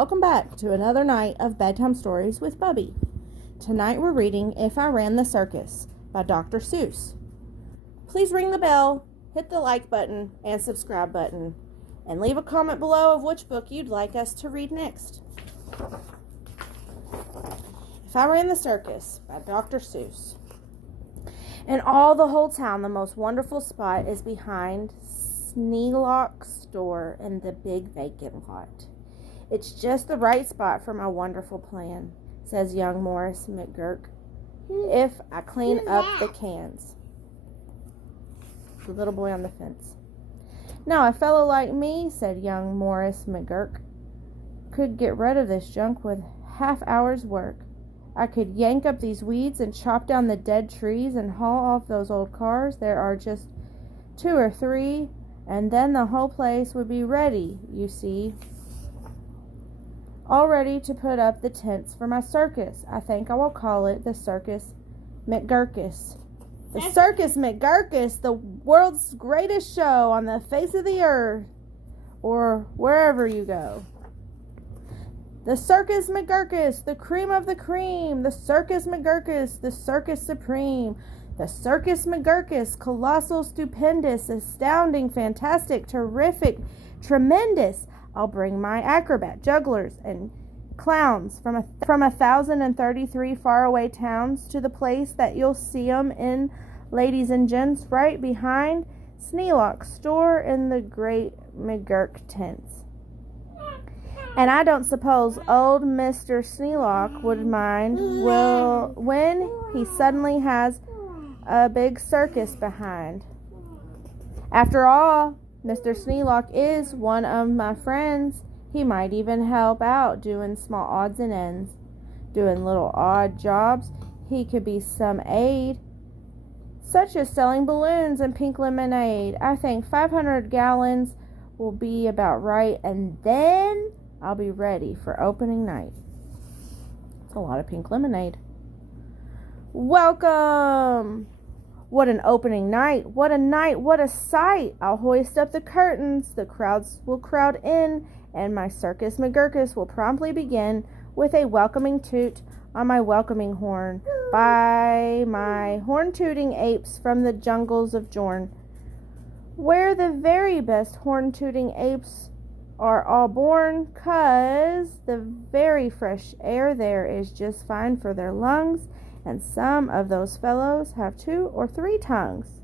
welcome back to another night of Bedtime Stories with Bubby. Tonight we're reading If I Ran the Circus by Dr. Suess. Please ring the bell, hit the like button and subscribe button, and leave a comment below of which book you'd like us to read next. If I Ran the Circus by Dr. Suess. In all the whole town, the most wonderful spot is behind Sneelock's store in the big vacant lot. It's just the right spot for my wonderful plan, says young Morris McGurk, if I clean up the cans. The little boy on the fence. Now, a fellow like me, said young Morris McGurk, could get rid of this junk with half-hour's work. I could yank up these weeds and chop down the dead trees and haul off those old cars. There are just 2 or 3, and then the whole place would be ready, you see. All ready to put up the tents for my circus. I think I will call it the Circus McGurkus. The Circus McGurkus, the world's greatest show on the face of the earth, or wherever you go. The Circus McGurkus, the cream of the cream. The Circus McGurkus, the circus supreme. The Circus McGurkus, colossal, stupendous, astounding, fantastic, terrific, tremendous. I'll bring my acrobat, jugglers, and clowns from 1,033 faraway towns to the place that you'll see 'em in, ladies and gents, right behind Sneelock's store in the great McGurk tents. And I don't suppose old Mr. Sneelock would mind when he suddenly has a big circus behind. After all, Mr. Sneelock is one of my friends. He might even help out doing small odds and ends. Doing little odd jobs. He could be some aid, such as selling balloons and pink lemonade. I think 500 gallons will be about right, and then I'll be ready for opening night. It's a lot of pink lemonade. Welcome! What an opening night! What a night! What a sight! I'll hoist up the curtains, the crowds will crowd in, and my Circus McGurkus will promptly begin with a welcoming toot on my welcoming horn by my horn-tooting apes from the jungles of Jorn, where the very best horn-tooting apes are all born, 'cause the very fresh air there is just fine for their lungs, and some of those fellows have 2 or 3 tongues.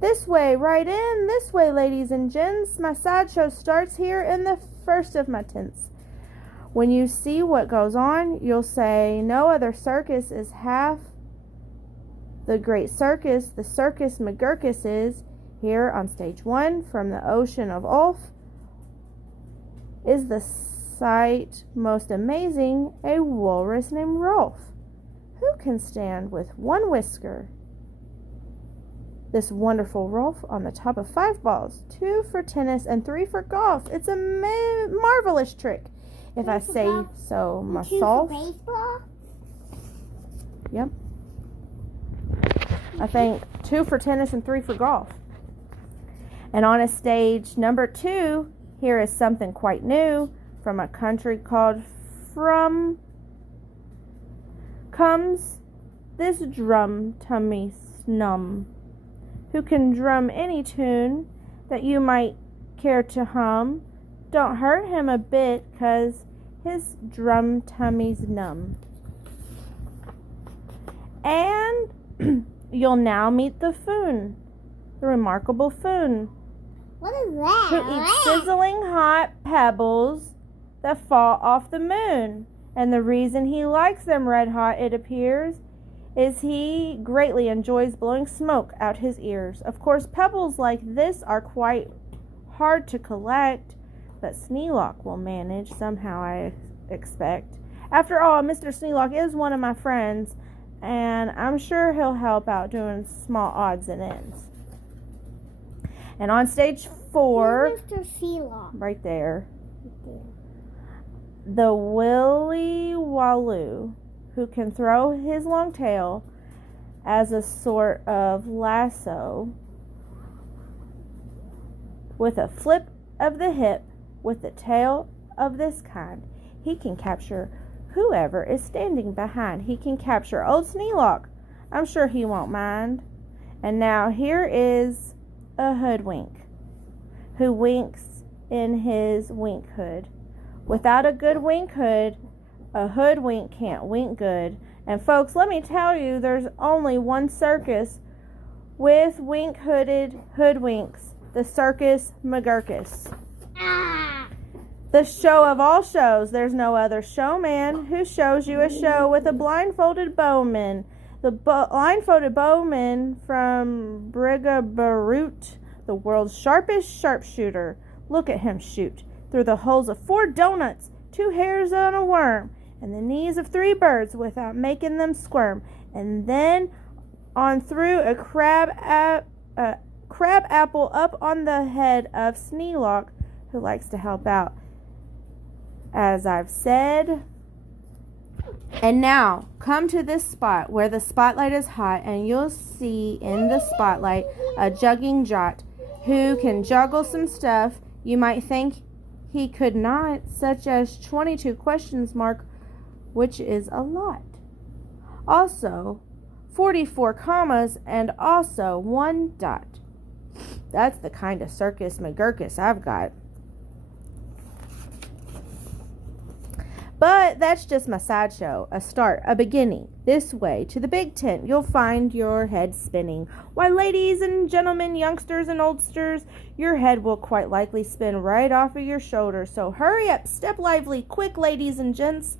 This way, right in, this way, ladies and gents. My sideshow starts here in the first of my tents. When you see what goes on, you'll say, no other circus is half the great circus the Circus McGurkus is. Here on stage 1, from the ocean of Ulf, is the sight most amazing, a walrus named Rolf. Who can stand with 1 whisker? This wonderful Rolf on the top of 5 balls, 2 for tennis and 3 for golf. It's a marvelous trick, if I say so myself. 2 for baseball? Yep. I think 2 for tennis and 3 for golf. And on a stage number 2, here is something quite new. From a country called From comes this drum tummy snum, who can drum any tune that you might care to hum. Don't hurt him a bit, 'cause his drum tummy's numb. And you'll now meet the Foon, the remarkable Foon, What is that? who eats sizzling hot pebbles that fall off the moon. And the reason he likes them red hot, it appears, is he greatly enjoys blowing smoke out his ears. Of course, pebbles like this are quite hard to collect, but Sneelock will manage somehow, I expect. After all, Mr. Sneelock is one of my friends, and I'm sure he'll help out doing small odds and ends. And on stage 4, Mr. Sealock. right there, the Willy Waloo, who can throw his long tail as a sort of lasso with a flip of the hip With the tail of this kind, he can capture whoever is standing behind. He can capture old Sneelock. I'm sure he won't mind. And now here is a hoodwink who winks in his wink hood. Without a good wink hood, a hoodwink can't wink good. And folks, let me tell you, there's only one circus with wink-hooded hoodwinks, the Circus McGurkus. The show of all shows. There's no other showman who shows you a show with a blindfolded bowman. The blindfolded bowman from Brigabarut, the world's sharpest sharpshooter. Look at him shoot through the holes of 4 donuts, 2 hairs on a worm, and the knees of 3 birds without making them squirm. And then on through a crab apple up on the head of Sneelock, who likes to help out, as I've said. And now, come to this spot where the spotlight is hot, and you'll see in the spotlight a jugging jot who can juggle some stuff you might think he could not, such as 22 questions mark, which is a lot. Also, 44 commas, and also 1 dot. That's the kind of Circus McGurkus I've got. But that's just my sideshow, a start, a beginning. This way to the big tent, you'll find your head spinning. Why, ladies and gentlemen, youngsters and oldsters, your head will quite likely spin right off of your shoulder. So hurry up, step lively, quick, ladies and gents,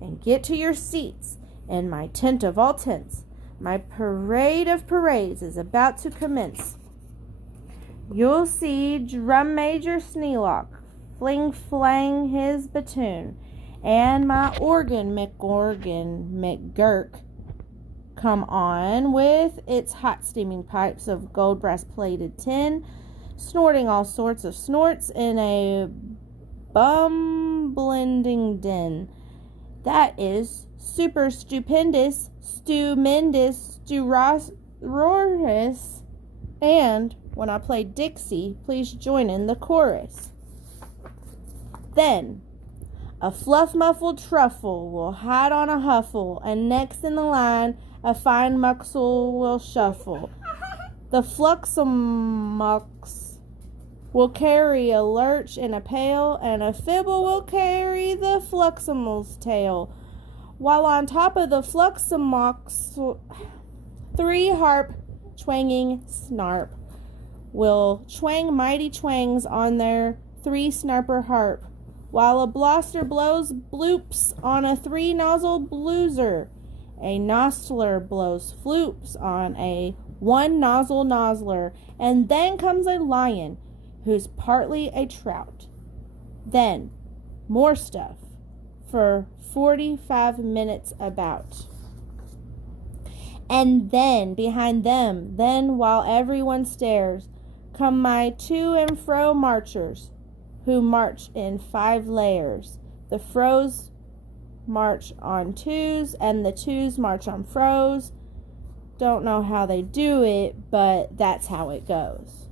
and get to your seats in my tent of all tents. My parade of parades is about to commence. You'll see Drum Major Sneelock fling-flang his batoon, and my organ McGurk come on with its hot steaming pipes of gold brass-plated tin, snorting all sorts of snorts in a bum-blending din. That is super stupendous, stupendous, stupendous, and when I play Dixie, please join in the chorus. Then a fluff-muffled truffle will hide on a huffle, and next in the line a fine muxel will shuffle. The fluxamux will carry a lurch in a pail, and a fibble will carry the fluxamal's tail. While on top of the fluxamux, 3 harp twanging snarp will twang mighty twangs on their 3 snarper harp, while a blaster blows bloops on a 3-nozzle blueser. A nostler blows floops on a 1-nozzle nozzler, and then comes a lion who's partly a trout. Then more stuff for 45 minutes about. And then behind them, then while everyone stares, come my to and fro marchers, who march in 5 layers. The fros march on 2s, and the 2s march on fros. Don't know how they do it, but that's how it goes.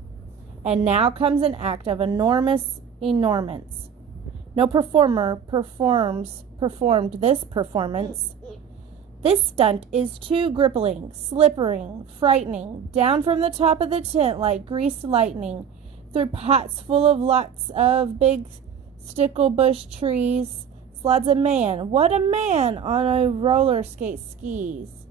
And now comes an act of enormous enormance. No performer performed this performance. This stunt is too gripping, slippering, frightening, down from the top of the tent like greased lightning, through pots full of lots of big sticklebush trees, slides a man. What a man on a roller skate skis.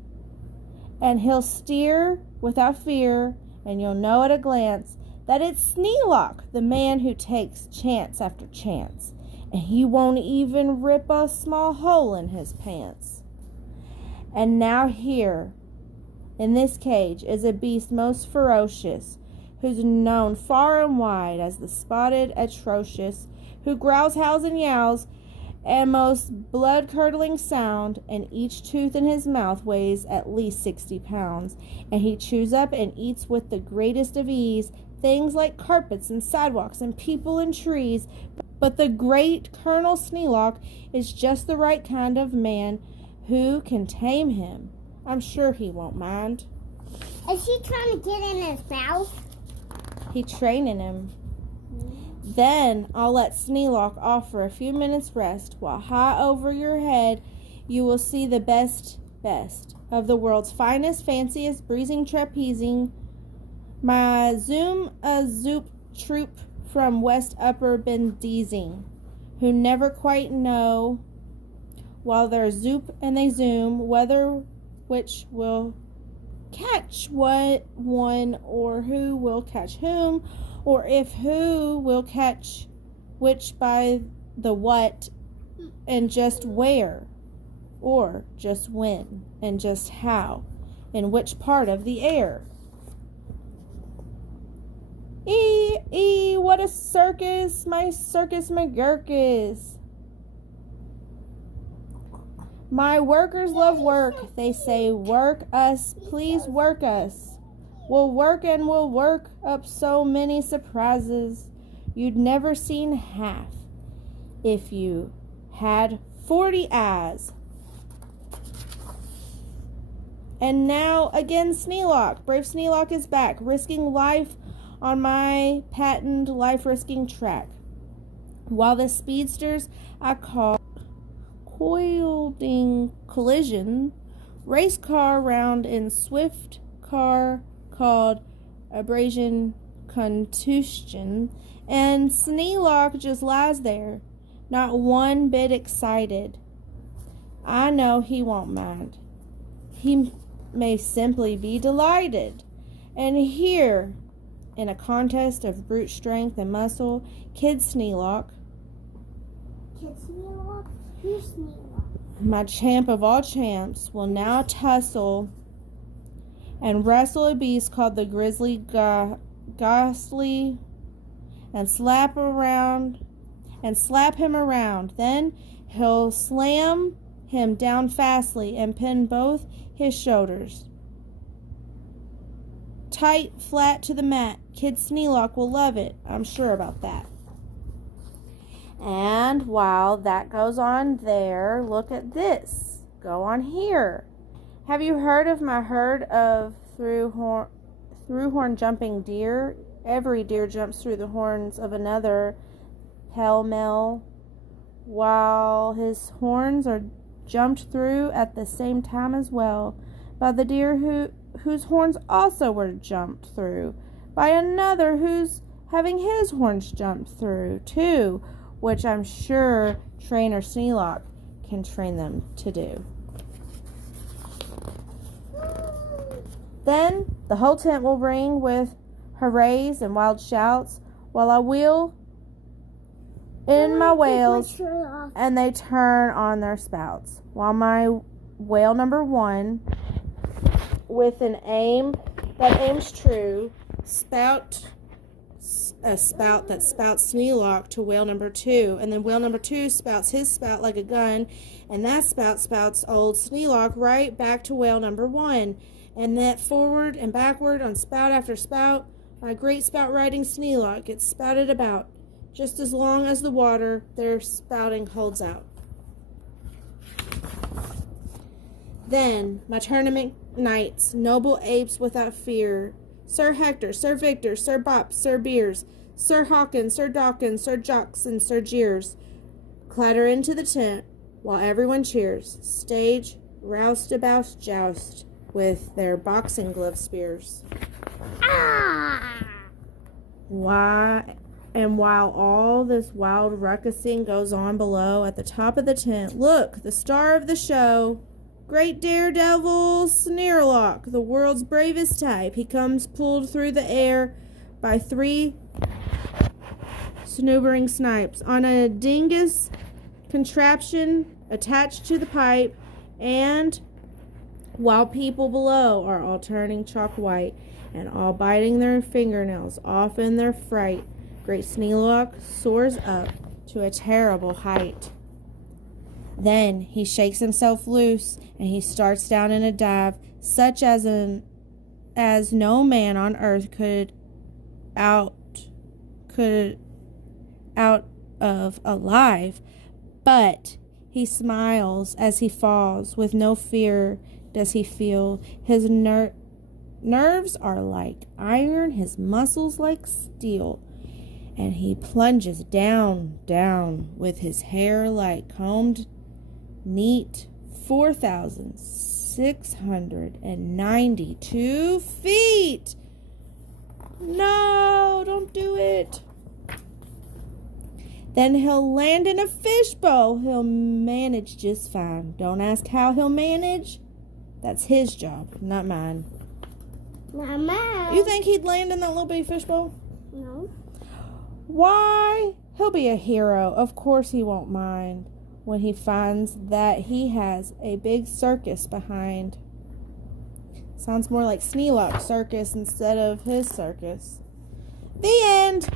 And he'll steer without fear, and you'll know at a glance that it's Sneelock, the man who takes chance after chance, and he won't even rip a small hole in his pants. And now here, in this cage, is a beast most ferocious, who's known far and wide as the spotted atrocious, who growls, howls, and yowls, and most blood-curdling sound, and each tooth in his mouth weighs at least 60 pounds, and he chews up and eats with the greatest of ease things like carpets and sidewalks and people and trees. But the great Colonel Sneelock is just the right kind of man who can tame him. I'm sure he won't mind. Is he trying to get in his mouth? He training him. Then I'll let Sneelock off for a few minutes' rest, while high over your head you will see the best of the world's finest, fanciest, breezing, trapezing, my zoop troop from West Upper Bendizing, who never quite know, while they're zoop and they zoom, whether which will catch what one, or who will catch whom, or if who will catch which by the what, and just where, or just when, and just how, in which part of the air. What a circus, my Circus McGurkus. My workers love work. They say, work us, please work us. We'll work and we'll work up so many surprises you'd never seen half if you had 40 eyes. And now again, Sneelock. Brave Sneelock is back, risking life on my patented life-risking track. While the speedsters I call coiling collision, race car round in swift car called abrasion contustion, and Sneelock just lies there, not one bit excited. I know he won't mind. He may simply be delighted. And here, in a contest of brute strength and muscle, Kid Sneelock, Who's Sneelock? my champ of all champs, will now tussle and wrestle a beast called the Grizzly Ghostly, and slap him around. Then he'll slam him down fastly and pin both his shoulders tight, flat to the mat. Kid Sneelock will love it. I'm sure about that. And while that goes on there, look at this. Go on here. Have you heard of my herd of through-horn jumping deer? Every deer jumps through the horns of another pell-mell, while his horns are jumped through at the same time as well by the deer whose horns also were jumped through by another who's having his horns jumped through too, which I'm sure Trainer Sneelock can train them to do. Then the whole tent will ring with hoorays and wild shouts, while I wheel in my whales and they turn on their spouts, while my whale number 1, with an aim that aims true, a spout that spouts Sneelock to whale number 2, and then whale number 2 spouts his spout like a gun, and that spout spouts old Sneelock right back to whale number 1, and that forward and backward on spout after spout, my great spout riding Sneelock gets spouted about, just as long as the water their spouting holds out. Then my tournament knights, noble apes without fear, Sir Hector, Sir Victor, Sir Bop, Sir Beers, Sir Hawkins, Sir Dawkins, Sir Jocks, and Sir Jeers, clatter into the tent while everyone cheers, stage roustabout joust with their boxing glove spears. While all this wild ruckusing goes on below at the top of the tent, look, the star of the show, great daredevil Sneerlock, the world's bravest type. He comes pulled through the air by 3 snoobering snipes on a dingus contraption attached to the pipe, and while people below are all turning chalk white and all biting their fingernails off in their fright, great Sneelock soars up to a terrible height. Then he shakes himself loose and he starts down in a dive, such as no man on earth could out of alive. But he smiles as he falls, with no fear does he feel. His nerves are like iron, his muscles like steel, And he plunges down, down with his hair like combed, neat 4,692 feet. No, don't do it. Then he'll land in a fishbowl. He'll manage just fine. Don't ask how he'll manage. That's his job, not mine. Not mine. You think he'd land in that little bitty fishbowl? No. Why? He'll be a hero. Of course he won't mind when he finds that he has a big circus behind. Sounds more like Sneelock's circus instead of his circus. The end.